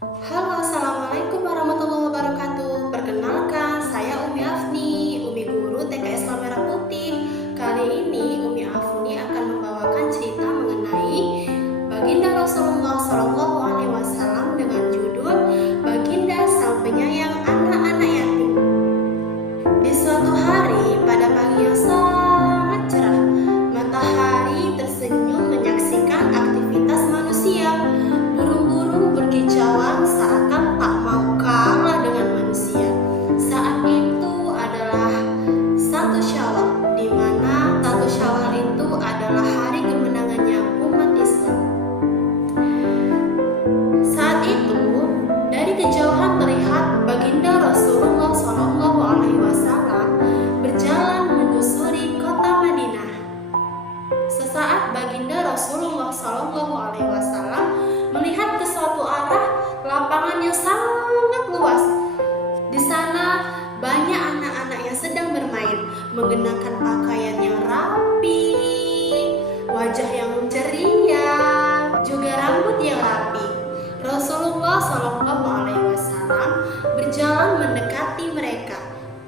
Halo, assalamualaikum warahmatullahi wabarakatuh. Perkenalkan, saya Umi Afni, Umi Guru TK Islam Merah Putih. Kali ini Umi Afni akan membawakan cerita mengenai Baginda Rasulullah SAW dengan judul Baginda Sang Penyayang Anak-anak Yatim. Di suatu hari pada pagi yang sangat cerah, matahari tersenyum menyaksikan aktivitas manusia. Burung-burung berkicauan seakan tak mau kalah dengan manusia. Saat itu adalah 1 Syawal, di mana 1 Syawal itu adalah hari kemenangannya umat Islam. Saat itu, dari kejauhan terlihat Baginda Rasulullah SAW berjalan menyusuri kota Madinah. Sesaat Baginda Rasulullah SAW melihat ke suatu arah lapangan yang sangat luas. Di sana banyak anak-anak yang sedang bermain, mengenakan pakaian yang rapi, wajah yang ceria, juga rambut yang rapi. Rasulullah SAW berjalan mendekati mereka.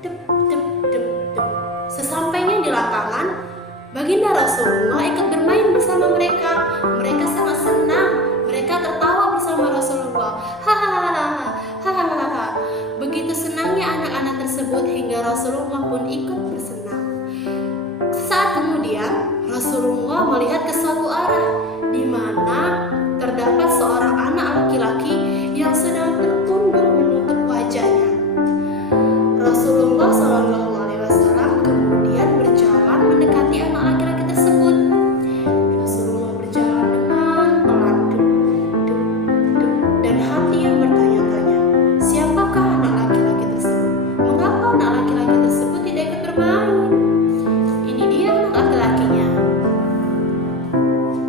Dep, dep, dep, dep. Sesampainya di lapangan, Baginda Rasulullah ikut bermain bersama mereka. Mereka sangat senang. Mereka tertawa bersama Rasulullah. Hahaha, hahaha. Begitu senangnya anak-anak tersebut hingga Rasulullah pun ikut bersenang. Saat kemudian Rasulullah melihat ke suatu arah di mana terdapat seorang anak laki-laki yang sedang tertunduk menutup wajahnya. Rasulullah SAW kemudian berjalan mendekati anak laki-laki tersebut. Rasulullah berjalan dengan pelan, dan hati yang bertanya-tanya, siapakah anak laki-laki tersebut? Mengapa anak laki-laki tersebut tidak ikut bermain? Ini dia anak laki-lakinya.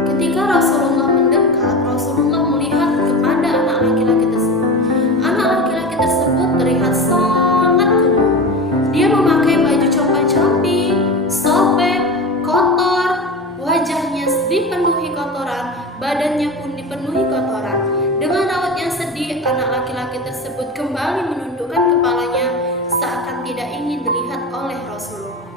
Ketika Rasulullah mendekat, Rasulullah melihat kepada anak laki-laki tersebut. Anak laki-laki tersebut terlihat sangat kumuh. Dia memakai baju compang-camping, sobek, kotor, wajahnya dipenuhi kotoran, badannya pun dipenuhi kotoran. Dengan raut yang sedih, anak laki-laki tersebut kembali menundukkan kepalanya seakan tidak ingin dilihat oleh Rasulullah.